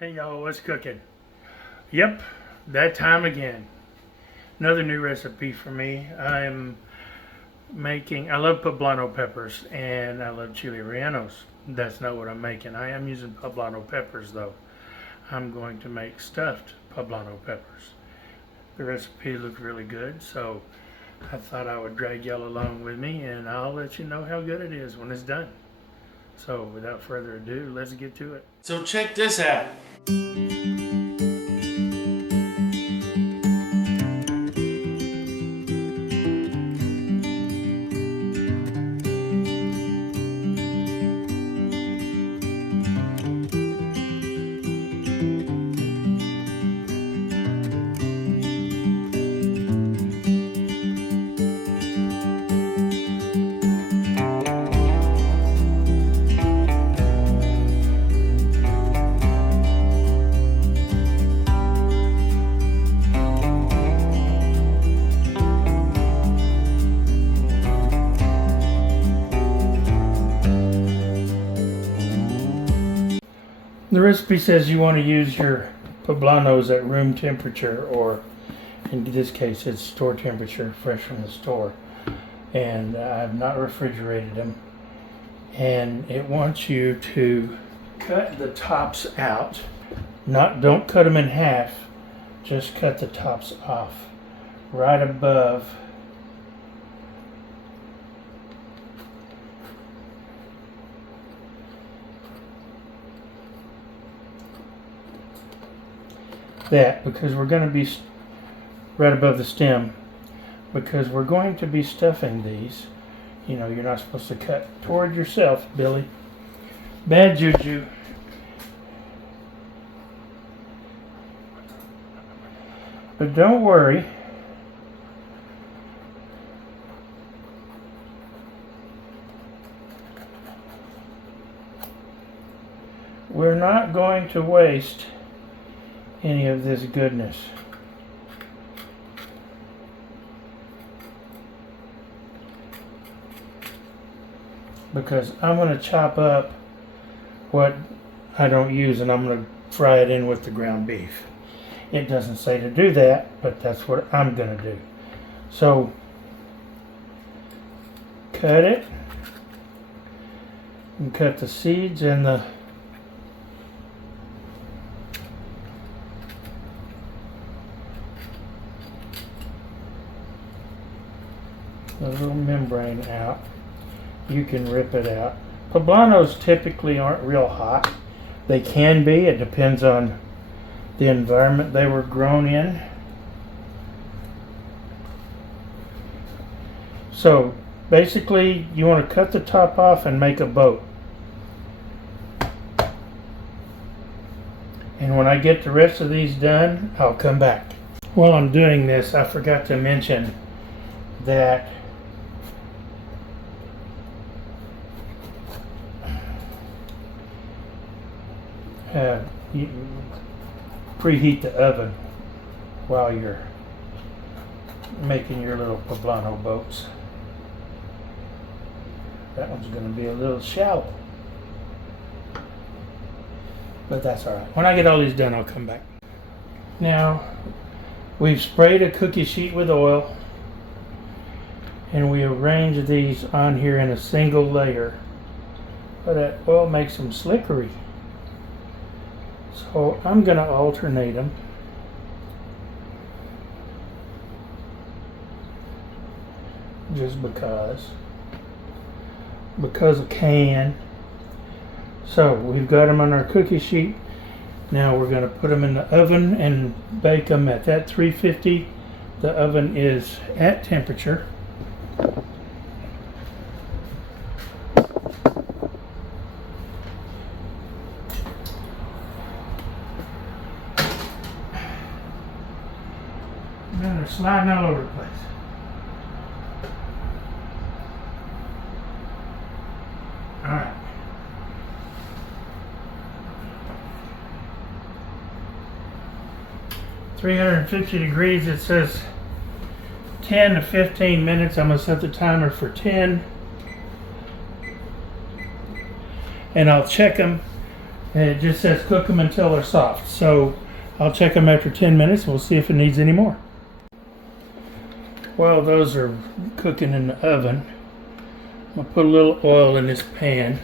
Hey y'all, what's cooking? Yep, that time again. Another new recipe for me. I love poblano peppers and I love chili rellenos. That's not what I'm making. I am using poblano peppers though. I'm going to make stuffed poblano peppers. The recipe looked really good, so I thought I would drag y'all along with me and I'll let you know how good it is when it's done. So without further ado, let's get to it. So check this out. The recipe says you want to use your poblanos at room temperature, or in this case it's store temperature, fresh from the store. And I've not refrigerated them. And it wants you to cut the tops out. Don't cut them in half, just cut the tops off right above that, because we're going to be right above the stem, because we're going to be stuffing these. You know, you're not supposed to cut toward yourself, Billy. Bad juju. But don't worry. We're not going to waste any of this goodness. Because I'm going to chop up what I don't use and I'm going to fry it in with the ground beef. It doesn't say to do that, but that's what I'm going to do. So cut it and cut the seeds and the little membrane out. You can rip it out. Poblanos typically aren't real hot. They can be. It depends on the environment they were grown in. So basically you want to cut the top off and make a boat. And when I get the rest of these done, I'll come back. While I'm doing this, I forgot to mention that you preheat the oven while you're making your little poblano boats. That one's going to be a little shallow, but that's alright. When I get all these done, I'll come back. Now, we've sprayed a cookie sheet with oil and we arrange these on here in a single layer, but that oil makes them slickery. So I'm going to alternate them. Just because I can. So we've got them on our cookie sheet. Now we're going to put them in the oven and bake them at that 350. The oven is at temperature. Now they're sliding all over the place. Alright. $350 degrees, it says 10 to 15 minutes. I'm going to set the timer for 10. And I'll check them And it just says cook them until they're soft. So I'll check them after 10 minutes. We'll see if it needs any more. While those are cooking in the oven, I'll put a little oil in this pan.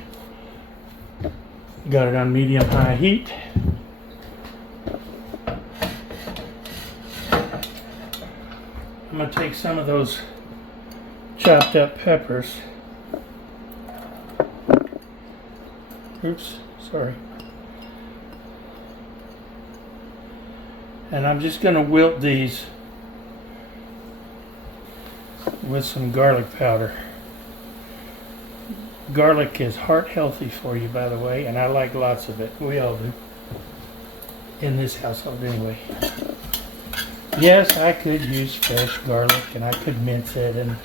Got it on medium-high heat. I'm going to take some of those chopped up peppers. Oops, sorry. And I'm just going to wilt these with some garlic powder. Garlic is heart healthy for you, by the way, and I like lots of it. We all do. In this household, anyway. Yes, I could use fresh garlic, and I could mince it and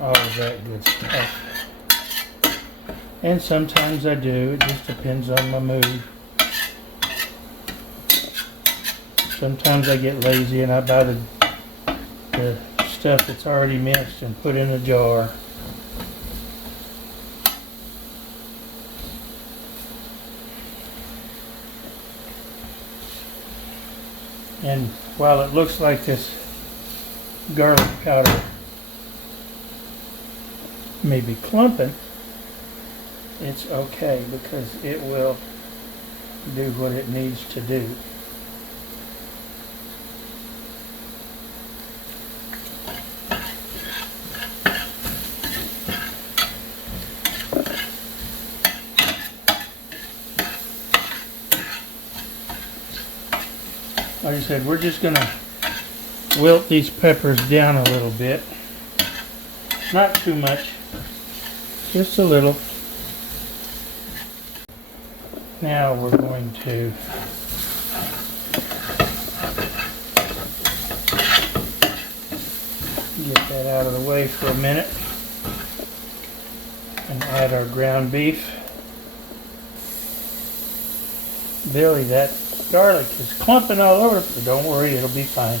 all of that good stuff. And sometimes I do. It just depends on my mood. Sometimes I get lazy and I buy the stuff that's already minced and put in a jar. And while it looks like this garlic powder may be clumping, it's okay because it will do what it needs to do. Like I said, we're just going to wilt these peppers down a little bit. Not too much, just a little. Now we're going to get that out of the way for a minute and add our ground beef. Billy, that garlic is clumping all over, but don't worry, it'll be fine.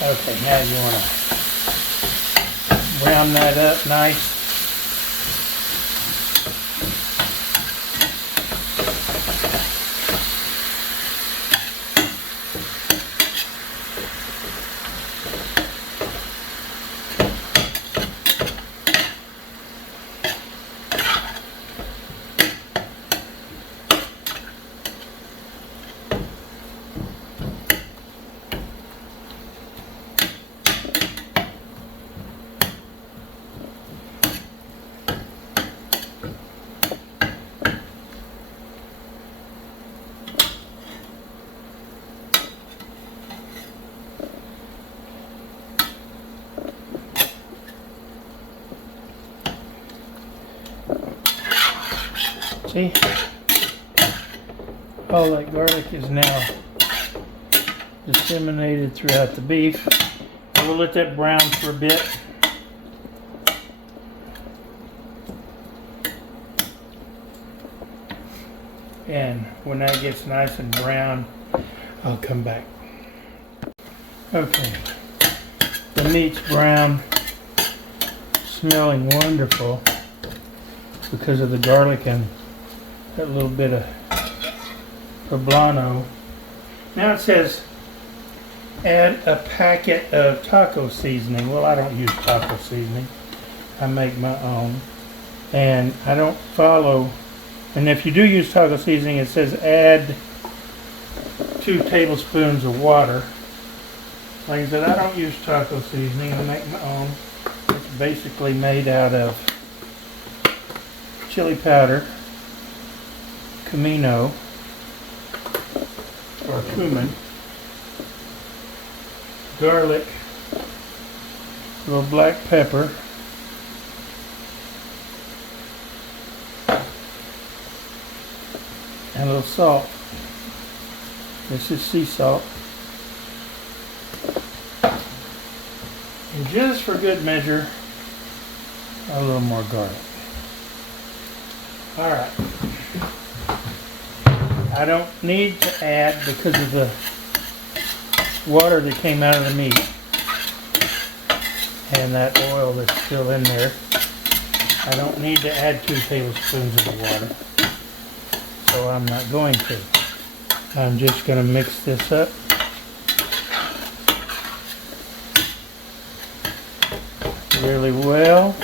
Okay, now you want to brown that up nice. See? All that garlic is now disseminated throughout the beef. We'll let that brown for a bit. And when that gets nice and brown, I'll come back. Okay, the meat's brown, smelling wonderful because of the garlic and that little bit of poblano. Now it says add a packet of taco seasoning. Well, I don't use taco seasoning. I make my own. And I don't follow. And if you do use taco seasoning, it says add 2 tablespoons of water. Like I said, I don't use taco seasoning. I make my own. It's basically made out of chili powder, comino, or cumin, garlic, a little black pepper, and a little salt. This is sea salt. And just for good measure, a little more garlic. Alright. I don't need to add, because of the water that came out of the meat and that oil that's still in there, I don't need to add 2 tablespoons of the water. So I'm not going to. I'm just going to mix this up. Really well.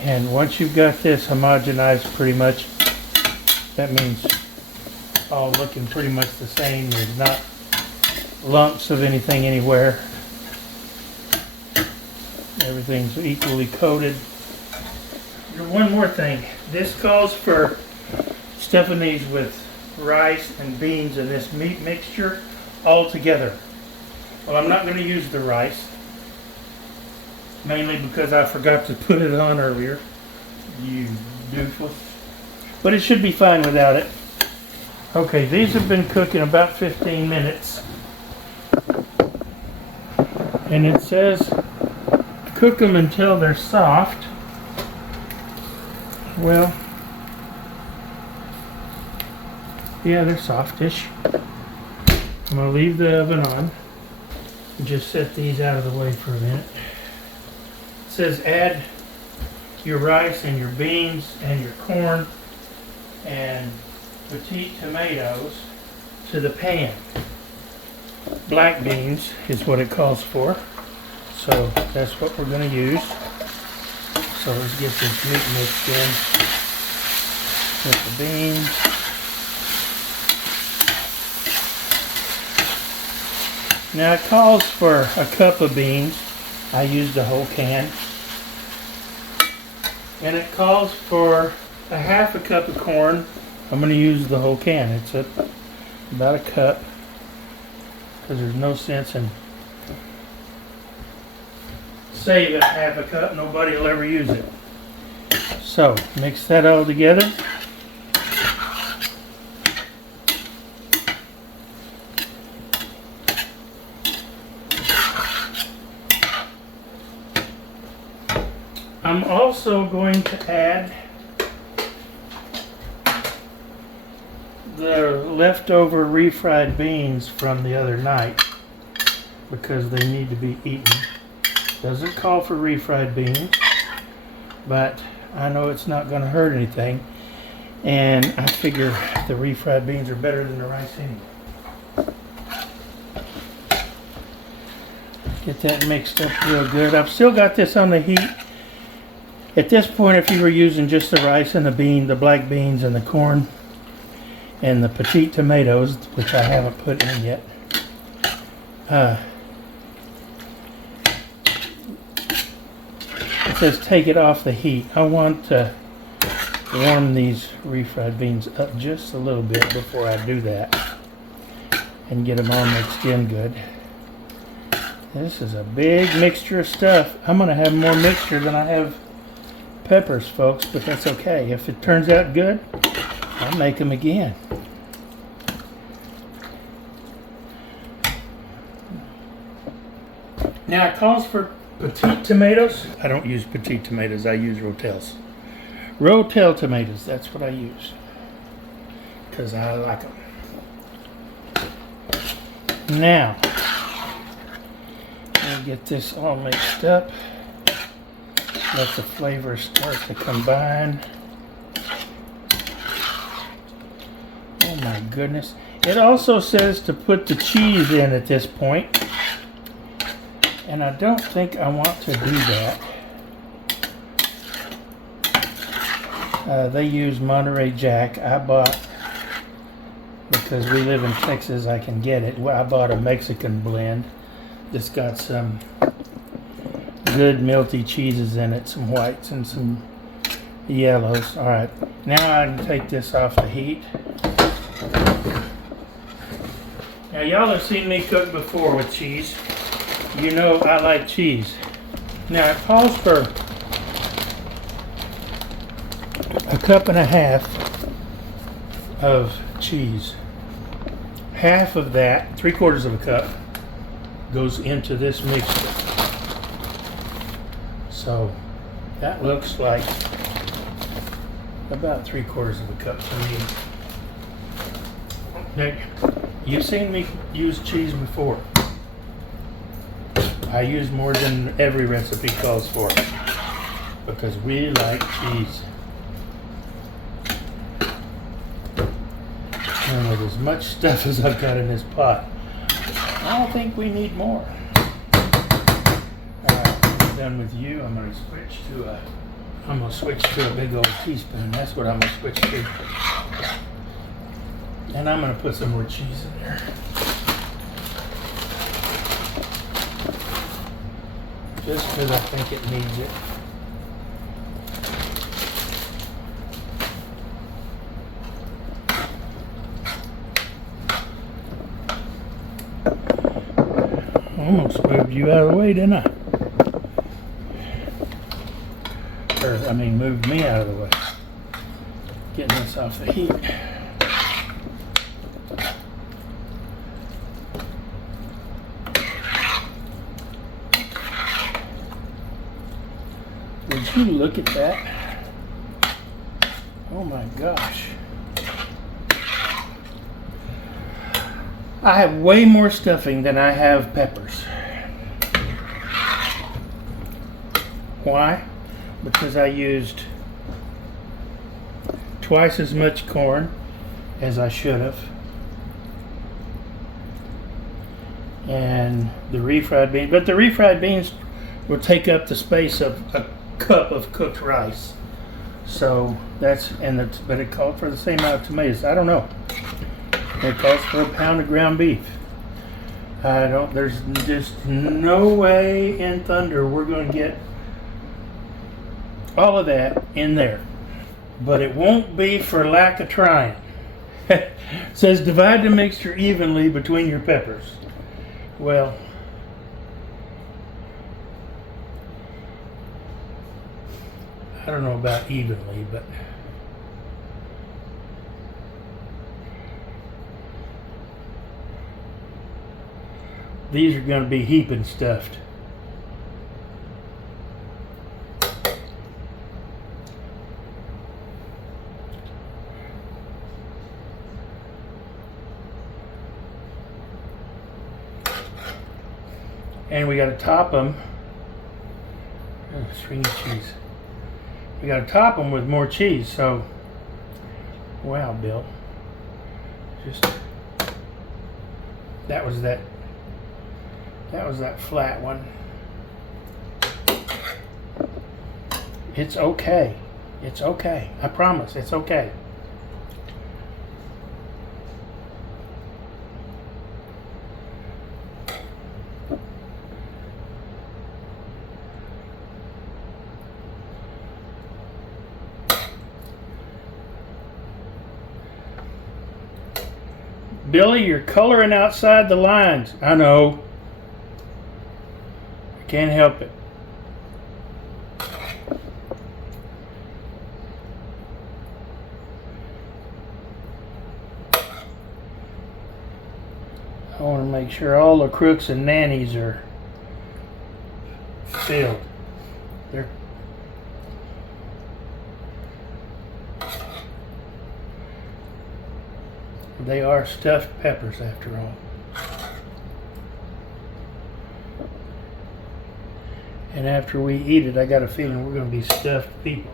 And once you've got this homogenized pretty much, that means all looking pretty much the same. There's not lumps of anything anywhere. Everything's equally coated. One more thing. This calls for stuffing these with rice and beans and this meat mixture all together. Well, I'm not going to use the rice. Mainly because I forgot to put it on earlier. You doofus. But it should be fine without it. Okay, these have been cooking about 15 minutes. And it says cook them until they're soft. Well, yeah, they're softish. I'm going to leave the oven on. Just set these out of the way for a minute. It says add your rice and your beans and your corn and petite tomatoes to the pan. Black beans is what it calls for. So that's what we're going to use. So let's get this meat mixed in with the beans. Now it calls for a cup of beans. I used a whole can. And it calls for a half a cup of corn. I'm going to use the whole can. It's about a cup, because there's no sense in saving half a cup. Nobody will ever use it. So mix that all together. I'm also going to add the leftover refried beans from the other night because they need to be eaten. Doesn't call for refried beans, but I know it's not going to hurt anything, and I figure the refried beans are better than the rice anyway. Get that mixed up real good. I've still got this on the heat. At this point, if you were using just the rice and the black beans and the corn and the petite tomatoes, which I haven't put in yet, it says take it off the heat. I want to warm these refried beans up just a little bit before I do that and get them all mixed in good. This is a big mixture of stuff. I'm going to have more mixture than I have peppers, folks, but that's okay. If it turns out good, I'll make them again. Now it calls for petite tomatoes. I don't use petite tomatoes, I use Rotels. Rotel tomatoes, that's what I use, because I like them. Now, I'll get this all mixed up. let the flavors start to combine. Oh my goodness. It also says to put the cheese in at this point, and I don't think I want to do that. They use Monterey Jack. I bought, because we live in Texas, I can get it. I bought a Mexican blend that's got some good melty cheeses in it, some whites and some yellows. All right, now I can take this off the heat. Now y'all have seen me cook before with cheese. You know I like cheese. Now it calls for 1.5 cups of cheese. Half of that, 3/4 cup, goes into this mixture. So that looks like about 3/4 cup to me. Now, you've seen me use cheese before. I use more than every recipe calls for because we like cheese. And with as much stuff as I've got in this pot, I don't think we need more. Alright, I'm done with you. I'm gonna switch to a big old teaspoon. That's what I'm gonna switch to. And I'm gonna put some more cheese in there. Just because I think it needs it. Almost moved you out of the way, didn't I? Moved me out of the way. Getting this off the heat. Would you look at that? Oh my gosh. I have way more stuffing than I have peppers. Why? Because I used twice as much corn as I should have. And the refried beans, but the refried beans will take up the space of a cup of cooked rice. So that's, but it called for the same amount of tomatoes. I don't know. It calls for 1 pound of ground beef. There's just no way in thunder we're going to get all of that in there. But it won't be for lack of trying. It says divide the mixture evenly between your peppers. Well, I don't know about evenly, but these are going to be heaping stuffed. And we got to top them. Oh, stringy cheese. We got to top them with more cheese. So, wow, Bill. That was that flat one. It's okay. It's okay. I promise. It's okay. Billy, you're coloring outside the lines. I know. I can't help it. I want to make sure all the crooks and nannies are filled. They are stuffed peppers after all. And after we eat it, I got a feeling we're going to be stuffed people.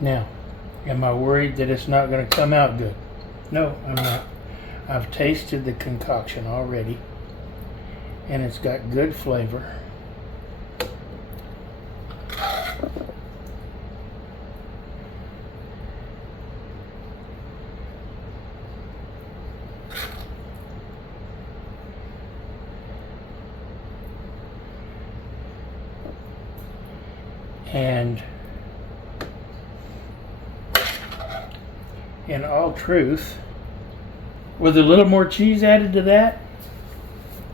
Now, am I worried that it's not going to come out good? No, I'm not. I've tasted the concoction already, and it's got good flavor. And in all truth, with a little more cheese added to that,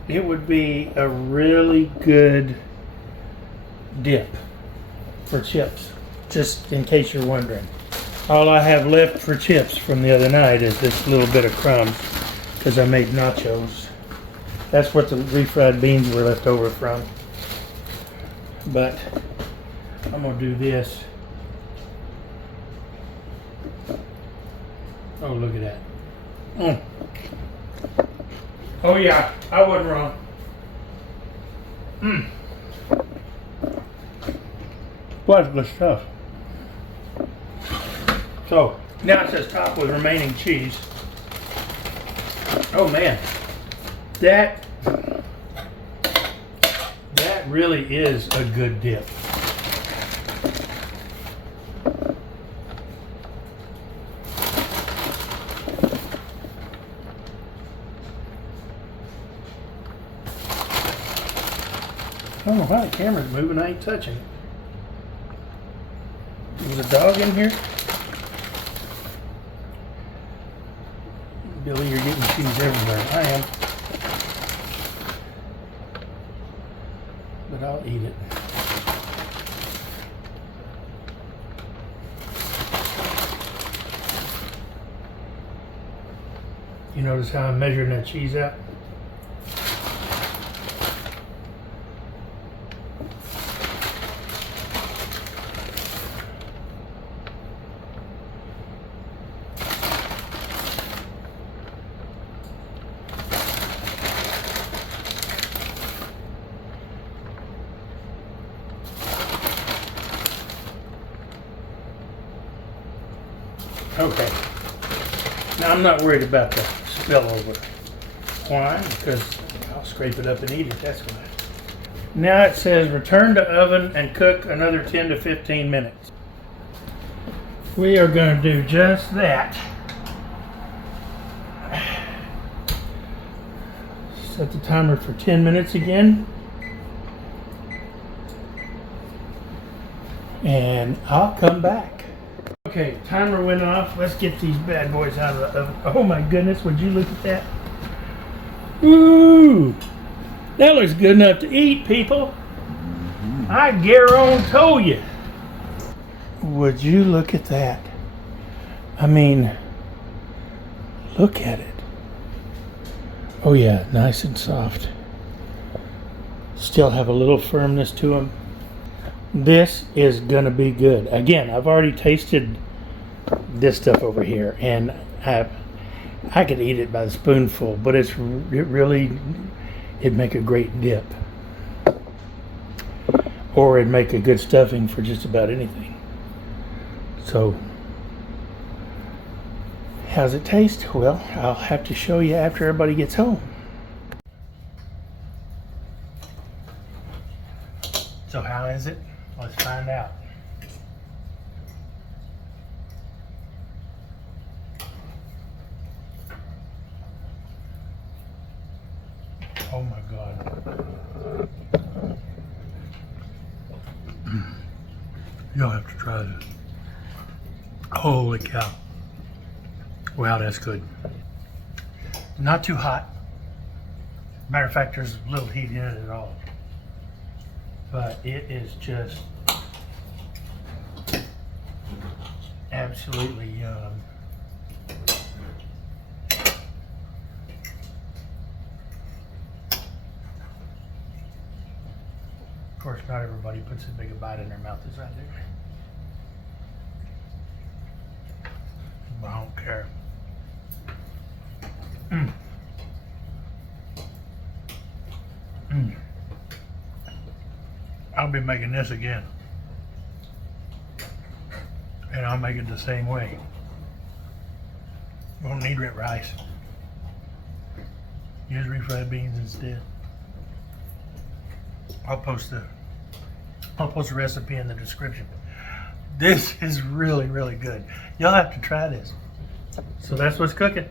it would be a really good dip for chips, just in case you're wondering. All I have left for chips from the other night is this little bit of crumbs, because I made nachos. That's what the refried beans were left over from. But I'm gonna do this. Oh, look at that. Oh yeah, I wasn't wrong. Well, that's good stuff. So now it says top with remaining cheese. Oh man, that really is a good dip. I don't know how the camera's moving, I ain't touching it. Is a dog in here? Billy, you're getting cheese everywhere. I am. But I'll eat it. You notice how I'm measuring that cheese out? Okay. Now I'm not worried about the spillover. Why? Because I'll scrape it up and eat it, that's why. Now it says return to oven and cook another 10 to 15 minutes. We are going to do just that. Set the timer for 10 minutes again. And I'll come back. Okay, timer went off. Let's get these bad boys out of the oven. Oh my goodness, would you look at that? Ooh, that looks good enough to eat, people. I guarantee you. Would you look at that? I mean, look at it. Oh yeah, nice and soft. Still have a little firmness to them. This is gonna be good. Again, I've already tasted this stuff over here, and I could eat it by the spoonful, but it'd make a great dip, or it'd make a good stuffing for just about anything. So, how's it taste? Well, I'll have to show you after everybody gets home. So how is it? Let's find out. Oh my God. Y'all have to try this. Holy cow. Wow, that's good. Not too hot. Matter of fact, there's a little heat in it at all. But it is just absolutely yum. Of course, not everybody puts as big a bite in their mouth as I do. But I don't care. Mm. Mm. I'll be making this again. And I'll make it the same way. Won't need red rice. Use refried beans instead. I'll post the recipe in the description. This is really, really good. You'll have to try this. So that's what's cooking.